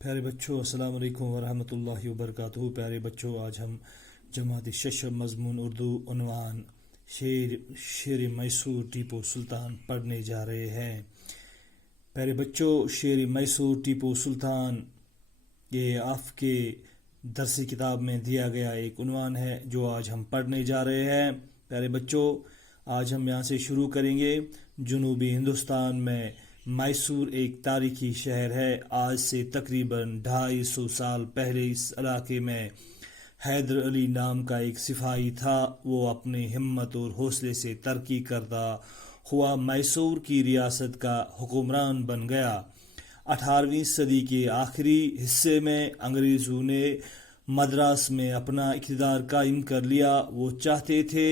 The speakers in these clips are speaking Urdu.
پیارے بچوں، السلام علیکم ورحمۃ اللہ وبرکاتہ۔ پیارے بچوں، آج ہم جماعت ششم مضمون اردو عنوان شیر میسور ٹیپو سلطان پڑھنے جا رہے ہیں۔ پیارے بچوں، شیر میسور ٹیپو سلطان یہ آپ کے درسی کتاب میں دیا گیا ایک عنوان ہے جو آج ہم پڑھنے جا رہے ہیں۔ پیارے بچوں، آج ہم یہاں سے شروع کریں گے۔ جنوبی ہندوستان میں میسور ایک تاریخی شہر ہے۔ آج سے تقریباً 250 سال پہلے اس علاقے میں حیدر علی نام کا ایک سپاہی تھا۔ وہ اپنی ہمت اور حوصلے سے ترقی کرتا ہوا میسور کی ریاست کا حکمران بن گیا۔ 18ویں صدی کے آخری حصے میں انگریزوں نے مدراس میں اپنا اقتدار قائم کر لیا۔ وہ چاہتے تھے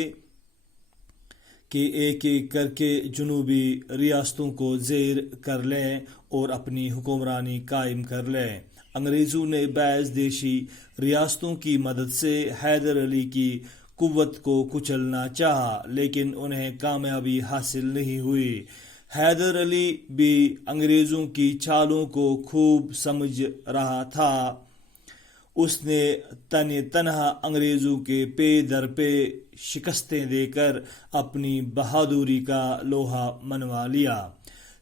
کہ ایک ایک کر کے جنوبی ریاستوں کو زیر کر لیں اور اپنی حکمرانی قائم کر لیں۔ انگریزوں نے بعض دیشی ریاستوں کی مدد سے حیدر علی کی قوت کو کچلنا چاہا، لیکن انہیں کامیابی حاصل نہیں ہوئی۔ حیدر علی بھی انگریزوں کی چالوں کو خوب سمجھ رہا تھا۔ اس نے تنہا انگریزوں کے پے در پے شکستیں دے کر اپنی بہادری کا لوہا منوا لیا۔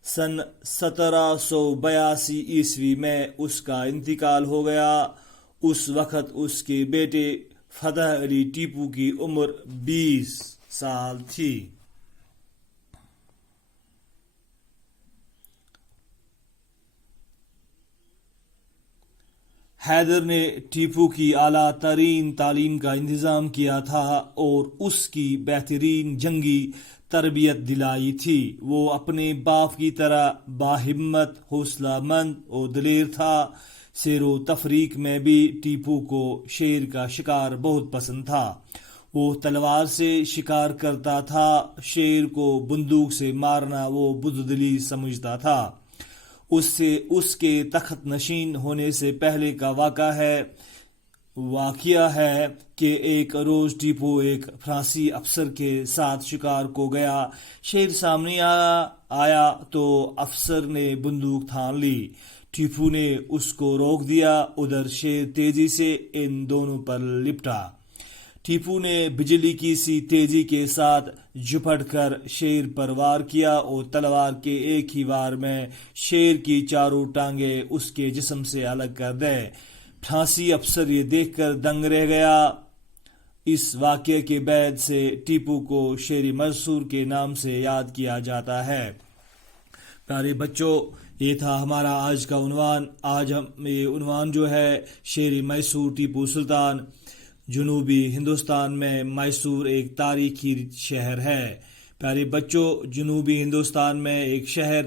سن 1782 عیسوی میں اس کا انتقال ہو گیا۔ اس وقت اس کے بیٹے فتح علی ٹیپو کی عمر 20 سال تھی۔ حیدر نے ٹیپو کی اعلیٰ ترین تعلیم کا انتظام کیا تھا اور اس کی بہترین جنگی تربیت دلائی تھی۔ وہ اپنے باپ کی طرح باہمت، حوصلہ مند اور دلیر تھا۔ سیر و تفریح میں بھی ٹیپو کو شیر کا شکار بہت پسند تھا۔ وہ تلوار سے شکار کرتا تھا۔ شیر کو بندوق سے مارنا وہ بزدلی سمجھتا تھا۔ اس کے تخت نشین ہونے سے پہلے کا واقعہ ہے کہ ایک روز ٹیپو ایک فرانسیسی افسر کے ساتھ شکار کو گیا۔ شیر سامنے آیا تو افسر نے بندوق تھام لی۔ ٹیپو نے اس کو روک دیا۔ ادھر شیر تیزی سے ان دونوں پر لپٹا۔ ٹیپو نے بجلی کی سی تیزی کے ساتھ جھپٹ کر شیر پر وار کیا اور تلوار کے ایک ہی وار میں شیر کی چاروں ٹانگیں اس کے جسم سے الگ کر دے۔ فرانسیسی افسر یہ دیکھ کر دنگ رہ گیا۔ اس واقعے کے بعد سے ٹیپو کو شیر میسور کے نام سے یاد کیا جاتا ہے۔ پیارے بچوں، یہ تھا ہمارا آج کا عنوان۔ آج ہم یہ عنوان جو ہے شیر میسور ٹیپو سلطان۔ جنوبی ہندوستان میں میسور ایک تاریخی شہر ہے۔ پیارے بچوں، جنوبی ہندوستان میں ایک شہر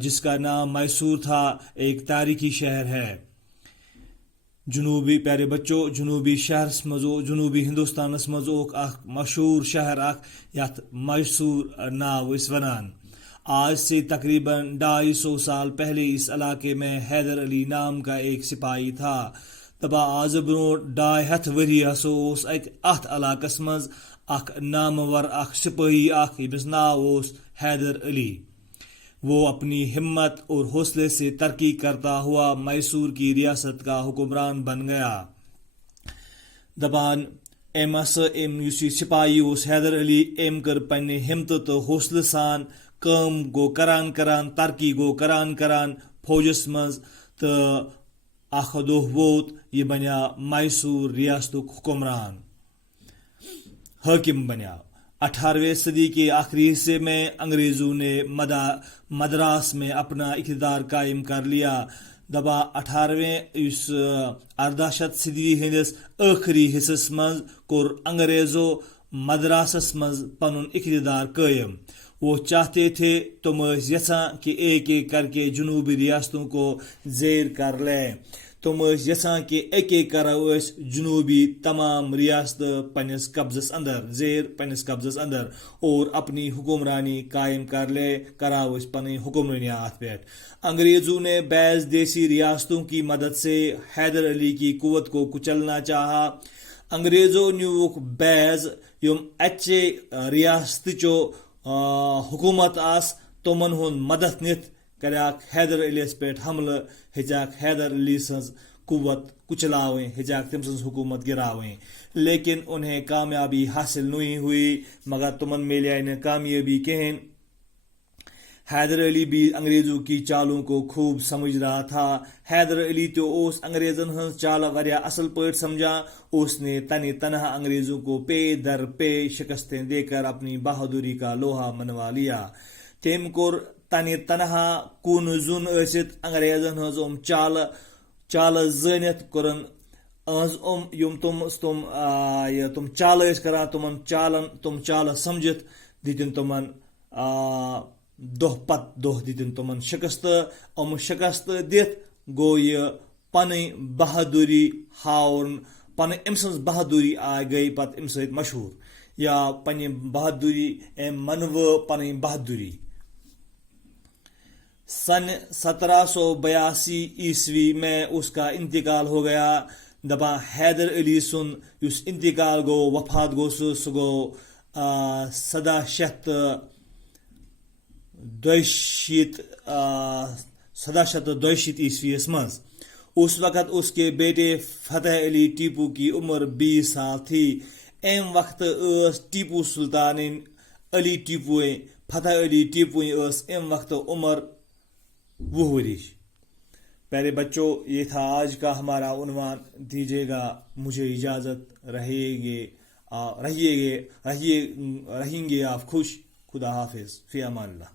جس کا نام میسور تھا ایک تاریخی شہر ہے۔ پیارے بچوں، جنوبی ہندوستان مشہور شہر یت میسور ناو اس ونان۔ آج سے تقریباً 250 سال پہلے اس علاقے میں حیدر علی نام کا ایک سپاہی تھا۔ دپا آز برونٹ 200 ؤری ہسا ات علاقس مز اخ نامور سپاہی یمس ناو حیدر علی۔ وہ اپنی ہمت اور حوصلے سے ترقی کرتا ہوا میسور کی ریاست کا حکمران بن گیا۔ دپان اس سپاہی حیدر علی کر پنہ ہمت تو حوصلہ سان کام گو کران ترقی گو کران فوجس مز تو اخ دہ ووت یہ بنیا میسور ریاست حکمران حاکم بنیا۔ 18ویں صدی کے آخری حصے میں انگریزوں نے مدراس میں اپنا اقتدار قائم کر لیا۔ دبا 18ویں صدی ہندس آخری حصس مز کور انگریزو مدراسس مز پنن اقتدار قائم۔ وہ چاہتے تھے تم یژھان کہ ایک ایک کر کے جنوبی ریاستوں کو زیر کر لیں۔ تم یژھان کہ ایک ایک کرو جنوبی تمام ریاست پنس قبضس اندر اور اپنی حکمرانی قائم کر لے کراو پنی حکمرانی ات پہ۔ انگریزوں نے بعض دیسی ریاستوں کی مدد سے حیدر علی کی قوت کو کچلنا چاہا۔ انگریزوں نیوک بعض یم اچے ریاست چو حکومت تمن ہند مدد نت کریاک حیدر علیس پہ حملہ ہیچاک حیدر علی سز قوت کچلاویں ہیچاک تم سز حکومت گراویں لیکن انہیں کامیابی حاصل نہیں ہوئی مگر تمن ملے نہ کامیابی کہیں. حیدر علی بھی انگریزوں کی چالوں کو خوب سمجھ رہا تھا. حیدر علی تو اس انگریزن ہن چال واریاہ اصل پٲٹھۍ سمجھا. اس نے تنہا انگریزوں کو پے در پے شکستیں دے کر اپنی بہادری کا لوہا منوا لیا. تم کور تنہا کون زون ٲسِتھ انگریزن ہنز چال زٲنِتھ کورن اہز یم تم چال ٲسۍ کران تم چال سمجھتھ دِتِن تمن دۄہ پتہٕ دۄہ دِتِن تمن شکست. شکست دِتھ گوٚو یہِ پنٕنۍ بہادری ہاوُن پنٕنۍ أمۍ سٕنٛز بہادری گٔے پتہٕ اَمہِ سۭتۍ مشہوٗر یا پننہِ بہادری أمۍ منوٲو پنٕنۍ بہادری. سن 1782 میں اس کا انتقال ہو گیا. دپان حیدر علی سن یس انتقال گو وفات گو سہ گو 1762 مز. اس وقت اس کے بیٹے فتح علی ٹیپو کی عمر 20 سال تھی. ام وقت ٹیپو سلطان علی ٹیپو فتح علی ٹیپو ام وقت عمر 20 ورش. پیارے بچوں یہ تھا آج کا ہمارا عنوان. دیجیے گا مجھے اجازت. رہیں گے آپ خوش. خدا حافظ. فی امان اللہ.